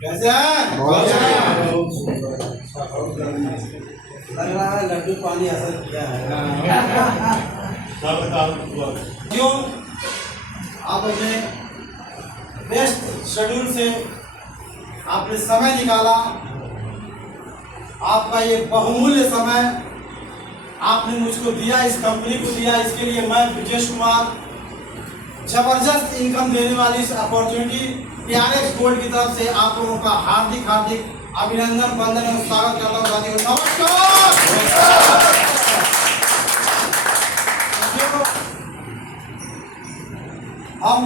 कैसे हैं? लग रहा है लड्डू पानी असर किया है। क्यों आप अपने बेस्ट शेड्यूल से आपने समय निकाला, आपका ये बहुमूल्य समय आपने मुझको दिया, इस कंपनी को दिया। इसके लिए मैं ब्रजेश कुमार जबरदस्त इनकम देने वाली इस अपॉर्चुनिटी PRX गोल्ड की तरफ से आप लोगों का हार्दिक हार्दिक अभिनंदन, वंदन और स्वागत करता हूँ। साथियों नमस्कार। हम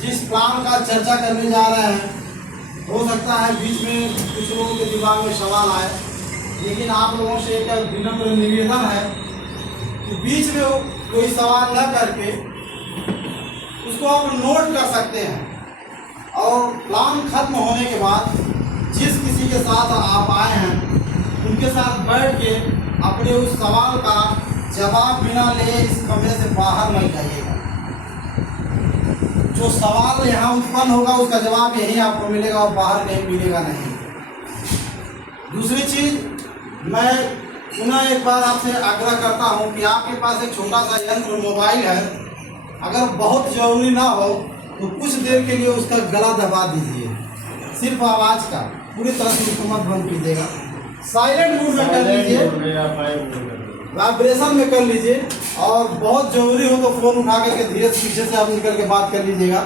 जिस प्लान का चर्चा करने जा रहे हैं, हो सकता है बीच में कुछ लोगों के दिमाग में सवाल आए, लेकिन आप लोगों से एक विनम्र निवेदन है कि बीच में कोई सवाल न करके उसको आप नोट कर सकते हैं और प्लान खत्म होने के बाद जिस किसी के साथ आप आए हैं उनके साथ बैठ के अपने उस सवाल का जवाब बिना ले इस कमरे से बाहर नहीं जाइएगा। जो सवाल यहाँ उत्पन्न होगा उसका जवाब यहीं आपको मिलेगा और बाहर कहीं मिलेगा नहीं। दूसरी चीज, मैं पुनः एक बार आपसे आग्रह करता हूँ कि आपके पास एक छोटा सा यंत्र मोबाइल है, अगर बहुत जरूरी ना हो तो कुछ देर के लिए उसका गला दबा दीजिए, सिर्फ आवाज़ का, पूरी तरह से उसको मत बंद कीजिएगा, साइलेंट मोड में कर लीजिए, वाइब्रेशन में कर लीजिए, और बहुत जरूरी हो तो फ़ोन उठा करके धीरे से पीछे से आप निकल के बात कर लीजिएगा,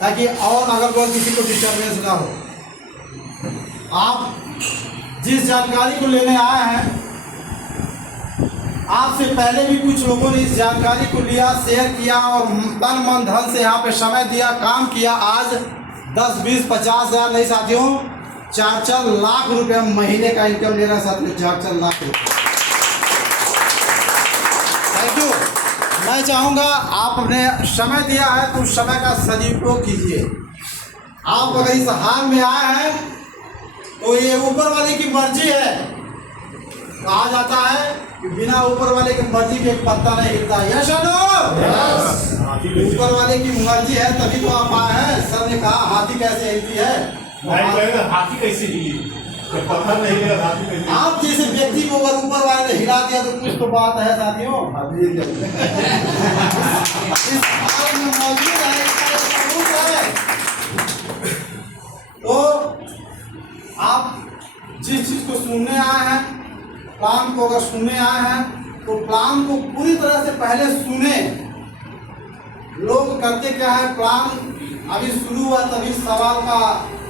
ताकि और अगर कोई किसी को डिस्टर्बेंस ना हो। आप जिस जानकारी को लेने आए हैं, आपसे पहले भी कुछ लोगों ने इस जानकारी को लिया, शेयर किया और तन मन धन से यहाँ पे समय दिया, काम किया। आज 10, 20, 50 हज़ार नहीं साथियों, 4-4 लाख रुपए महीने का इनकम ले रहा है साथियों, 4-4 लाख रुपए। Thank you. मैं चाहूँगा आपने समय दिया है तो उस समय का सदुपयोग कीजिए। आप अगर इस हाल में आए हैं तो ये ऊपर वाले की मर्जी है। कहा जाता है कि बिना ऊपर वाले की मर्जी के एक पत्ता नहीं हिलता। यस और नो? ऊपर वाले की मर्जी है तभी तो आप आए हैं। सर ने कहा हाथी कैसे हिलती है, हाथी कैसे हिली, पत्थर नहीं हिलेगा, हाथी कैसे? आप जैसे व्यक्ति को अगर ऊपर वाले ने हिला दिया तो कुछ तो बात है साथियों। इस हाल में मौजूद है, इसका सबूत है। तो आप जिस चीज को सुनने आए हैं, प्लान को अगर सुनने आए हैं तो प्लान को पूरी तरह से पहले सुने। लोग करते क्या है, प्लान अभी शुरू हुआ तभी सवाल का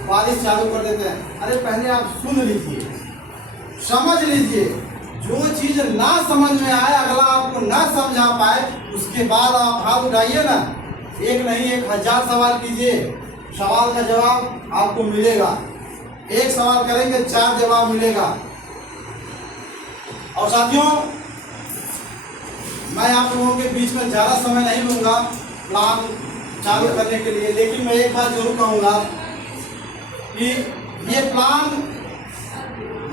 बारिश चालू कर देते हैं। अरे पहले आप सुन लीजिए, समझ लीजिए। जो चीज़ ना समझ में आए, अगला आपको ना समझा पाए, उसके बाद आप हाथ उठाइए ना। एक नहीं 1000 सवाल कीजिए, सवाल का जवाब आपको मिलेगा। एक सवाल करेंगे 4 जवाब मिलेगा। और साथियों, मैं आप लोगों के बीच में ज़्यादा समय नहीं लूँगा प्लान चालू करने के लिए, लेकिन मैं एक बात जरूर कहूँगा कि ये प्लान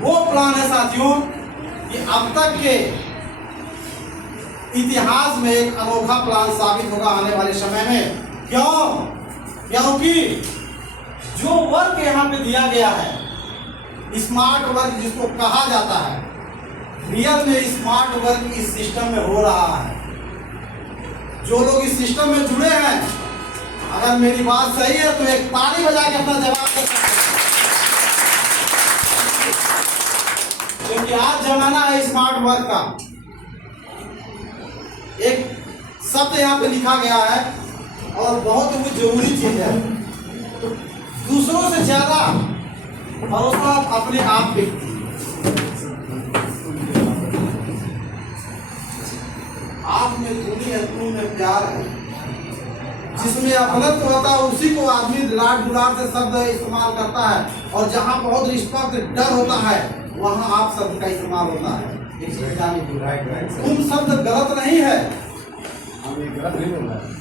वो प्लान है साथियों कि अब तक के इतिहास में एक अनोखा प्लान साबित होगा आने वाले समय में। क्यों? क्योंकि जो वर्क यहाँ पे दिया गया है, स्मार्ट वर्क जिसको कहा जाता है, रियल में स्मार्ट वर्क इस सिस्टम में हो रहा है। जो लोग इस सिस्टम में जुड़े हैं, अगर मेरी बात सही है तो एक ताली बजा के अपना जवाब दे सकते हैं, क्योंकि आज जमाना है स्मार्ट वर्क का। एक शब्द यहाँ पे लिखा गया है और बहुत ही जरूरी चीज है। दूसरों से ज्यादा भरोसा अपने आप पे। आप में दूरी है, तुम में प्यार है। जिसमें अपनत्व होता है उसी को आदमी लाड दुलार से शब्द इस्तेमाल करता है, और जहाँ बहुत रिस्पेक्ट डर होता है वहाँ आप शब्द का इस्तेमाल होता है। तुम शब्द गलत नहीं है,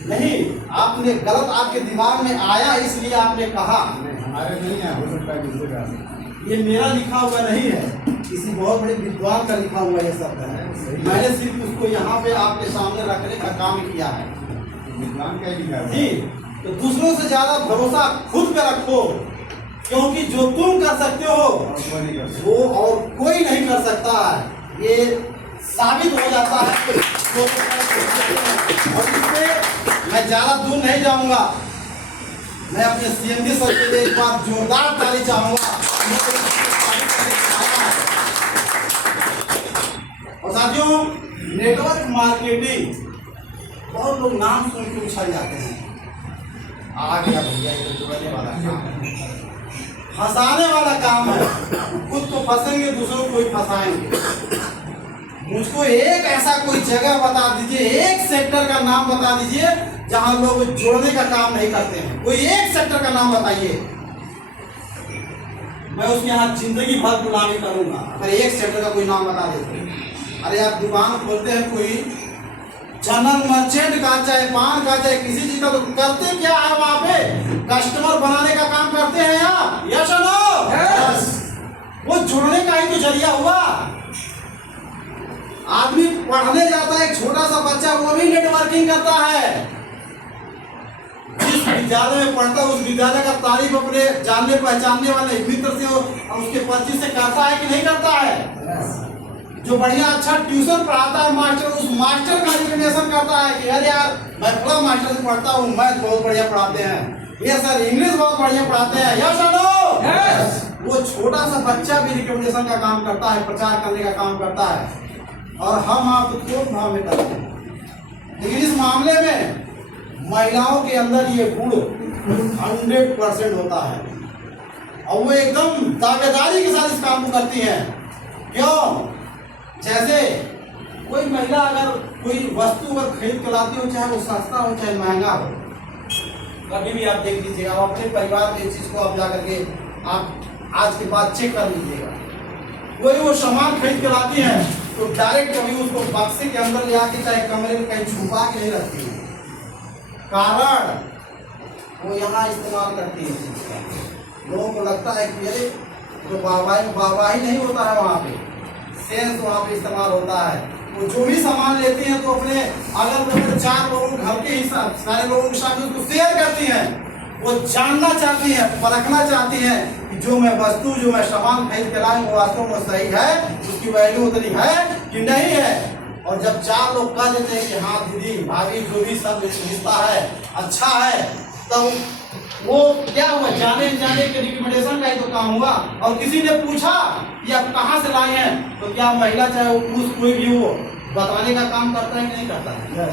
नहीं, आपने गलत आपके दिमाग में आया इसलिए आपने कहा। हमारे नहीं है, हो सकता है किसी का। ये मेरा लिखा हुआ नहीं है, किसी बहुत बड़े विद्वान का लिखा हुआ ये शब्द है। मैंने सिर्फ उसको यहाँ पे आपके सामने रखने का काम किया है। विद्वान क्या लिखा है जी, तो दूसरों से ज्यादा भरोसा खुद पे रखो, क्योंकि जो तुम कर सकते हो वो और कोई नहीं कर सकता है। ये साबित हो जाता है। और इससे मैं ज्यादा दूर नहीं जाऊंगा। मैं अपने सीएमडी सर के लिए एक बार जोरदार ताली चाहूंगा। और साथियों, नेटवर्क मार्केटिंग बहुत लोग नाम सुन के उछल जाते हैं, आ गया भैया ये तो जुड़ने वाला काम है, फंसाने वाला काम है। खुद तो फंसेंगे, दूसरों को ही फंसाएंगे। मुझको एक ऐसा कोई जगह बता दीजिए, एक सेक्टर का नाम बता दीजिए जहां लोग जोड़ने का काम नहीं करते हैं। कोई एक सेक्टर का नाम बताइए, मैं उसके यहाँ जिंदगी भर गुलामी करूंगा अगर एक सेक्टर का कोई नाम बता देते। अरे आप दुकान खोलते हैं, कोई जनरल मर्चेंट का, चाहे पान का, चाहे किसी चीज का, तो करते क्या है वहां पे? कस्टमर बनाने का काम करते हैं या यस और नो? यस। वो जुड़ने का ही तो जरिया हुआ। आदमी पढ़ने जाता है, एक छोटा सा बच्चा, वो भी नेटवर्किंग करता है। जिस विद्यालय में पढ़ता है उस विद्यालय का तारीफ अपने जानने पहचानने वाले मित्र से और उसके परिचित से करता है कि नहीं करता है? जो बढ़िया अच्छा ट्यूशन पढ़ाता है मास्टर, उस मास्टर का रिकमेंडेशन करता है कि अरे यार मैं थोड़ा मास्टर से पढ़ता हूँ, मैथ बहुत बढ़िया पढ़ाते हैं, ये सर इंग्लिश बहुत बढ़िया पढ़ाते हैं, यस और नो? यस। वो छोटा सा बच्चा भी रिकमेंडेशन का काम करता है, प्रचार करने का काम करता है, और हम आप थोक भाव में करते हैं। लेकिन इस मामले में महिलाओं के अंदर ये गुण 100% होता है और वो एकदम दावेदारी के साथ इस काम को करती हैं। क्यों? जैसे कोई महिला अगर कोई वस्तु अगर खरीद कर लाती हो, चाहे वो सस्ता हो चाहे महंगा हो, कभी भी आप देख लीजिएगा, आप अपने परिवार में इस चीज को आप जाकर के आप आज के बाद चेक कर लीजिएगा। कोई वो सामान खरीद कर लाती है तो डायरेक्ट कभी उसको बक्से के अंदर ले आके चाहे कमरे में कहीं छुपा के नहीं रखती है। कारण वो यहाँ इस्तेमाल करती है। लोगों को लगता है कि अरे तो वाहवाही नहीं होता है, वहाँ पे सेंस वहाँ पे इस्तेमाल होता है। वो जो भी सामान लेती हैं तो अपने अगल बगल 4 लोगों घर के हिसाब सारे लोगों के साथ उसको शेयर करती हैं। वो जानना चाहती हैं, परखना चाहती हैं कि जो मैं वस्तु जो मैं सामान खरीद के लाई वो वास्तव में सही है, उसकी वैल्यू उतनी है कि नहीं है। और जब 4 लोग कह देते हैं कि हाँ दीदी भाभी जो भी सब रिश्ता है अच्छा है, तब वो क्या हुआ, जाने जाने के रिकमेंडेशन का ही तो काम हुआ। और किसी ने पूछा कि आप कहाँ से लाए हैं, तो क्या महिला चाहे वो पुरुष कोई भी हो बताने का काम करता है कि नहीं करता है?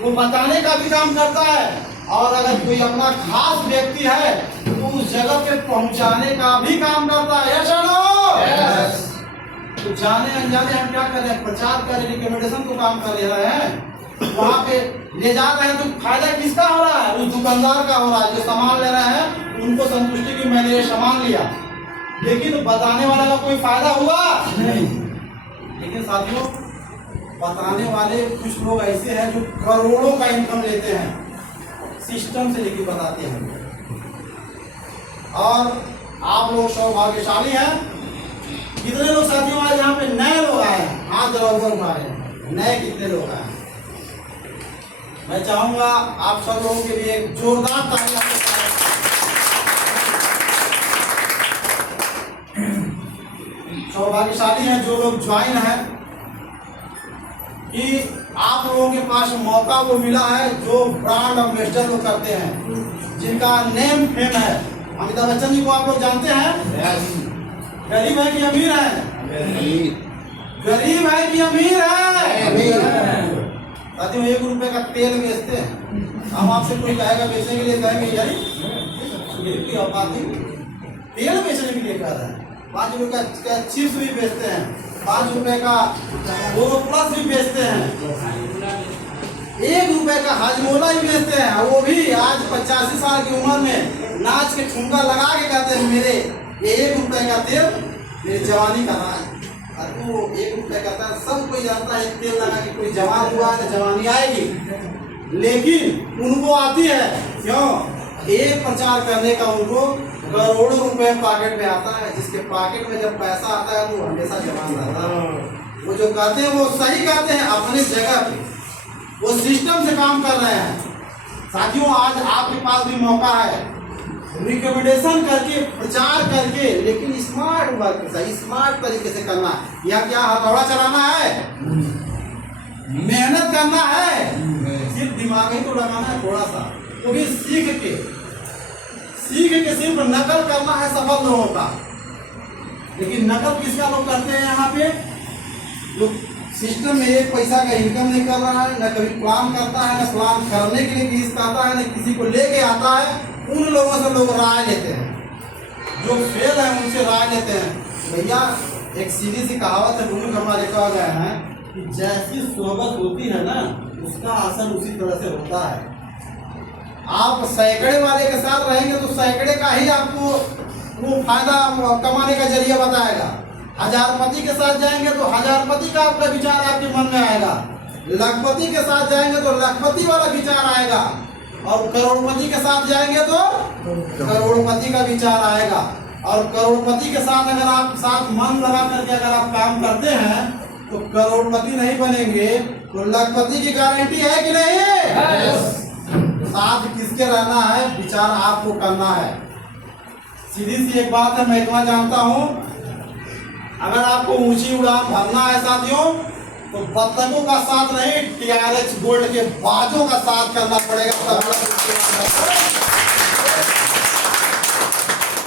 वो बताने का भी काम करता है। और अगर कोई अपना खास व्यक्ति है तो उस जगह पे पहुंचाने का भी काम करता है। यस और नो? तो जाने अनजाने हम क्या कर रहे हैं, प्रचार कर रहे हैं, रिकमेंडेशन को काम कर रहे हैं। वहाँ पे ले जा रहे हैं तो फायदा किसका हो रहा है? उस दुकानदार का हो रहा है। जो सामान ले रहे हैं उनको संतुष्टि की मैंने ये सामान लिया, लेकिन बताने वाला का कोई फायदा हुआ नहीं। लेकिन साथियों, बताने वाले कुछ लोग ऐसे हैं जो करोड़ों का इनकम लेते हैं, सिस्टम से लेके बताते हैं। और आप लोग सौभाग्यशाली हैं। कितने लोग साथियों आज यहाँ पे नए लोग आए हैं? हाथ जरा ऊपर उठाए, नए कितने लोग आए? मैं चाहूंगा आप सब लोगों के लिए एक जोरदार ताली। सौभाग्यशाली हैं जो लोग ज्वाइन हैं कि आप लोगों के पास मौका वो मिला है जो ब्रांड एम्बेसडर लोग करते हैं, जिनका नेम फेम है। अमिताभ बच्चन जी को आप लोग जानते हैं? गरीब है कि अमीर है? गरीब है कि अमीर है? साथियों, 1 रुपए का तेल बेचते हैं। हम आपसे कोई कहेगा बेचने के लिए, कहेंगे यार तेल बेचने के लिए कह रहे हैं। 5 रुपए का चिप्स भी बेचते हैं, 5 रुपए का वो प्लस भी बेचते हैं, 1 रुपए का हाजमोला भी बेचते हैं। वो भी आज 85 साल की उम्र में नाच के ठुमका लगा के कहते हैं मेरे ये 1 रुपए का तेल मेरी जवानी का राज। वो 1 रुपए का था, सब कोई जानता है तेल लगा के कोई जवान हुआ है तो जवानी आएगी, लेकिन उनको आती है। क्यों? एक प्रचार करने का उनको करोड़ों रुपए पॉकेट में आता है, जिसके पॉकेट में जब पैसा आता है तो हमेशा जवान रहता है। वो जो कहते हैं वो सही कहते हैं अपने जगह पे, वो सिस्टम से काम कर रहे हैं। साथियों आज आपके पास भी मौका है रिकमेंडेशन करके प्रचार करके, लेकिन स्मार्ट वर्क से स्मार्ट तरीके से करना है। या क्या हथौड़ा चलाना है, मेहनत करना है, सिर्फ दिमाग ही तो लगाना है थोड़ा सा, तो भी सीख के सिर्फ नकल करना है सफल लोगों का। लेकिन नकल किसका लोग करते हैं यहाँ पे, जो सिस्टम में एक पैसा का इनकम नहीं कर रहा है, न कभी प्लान करता है, न प्लान करने के लिए किसी आता है, न किसी को लेके आता है, उन लोगों से लोग राय लेते हैं। जो फेल है उनसे राय लेते हैं। भैया एक सीधी सी कहावत है, गुरु हमारे कहा गया है कि जैसी सोहबत होती है ना उसका असर उसी तरह से होता है। आप सैकड़े वाले के साथ रहेंगे तो सैकड़े का ही आपको वो फायदा कमाने का जरिया बताएगा। हजारपति के साथ जाएंगे तो हजारपति का आपका विचार आपके मन में आएगा। लखपति के साथ जाएंगे तो लखपति वाला विचार आएगा, और करोड़पति के साथ जाएंगे तो करोड़पति का विचार आएगा। और करोड़पति के साथ अगर आप साथ मन लगा करके अगर आप काम करते हैं तो करोड़पति नहीं बनेंगे तो लखपति की गारंटी है कि नहीं? साथ किसके रहना है, विचार आपको करना है। सीधी सी एक बात है, मैं इतना जानता हूं, अगर आपको ऊंची उड़ान भरना है साथियों तो बत्तखों का साथ नहीं, TRX गोल्ड के बाजों का साथ करना पड़ेगा।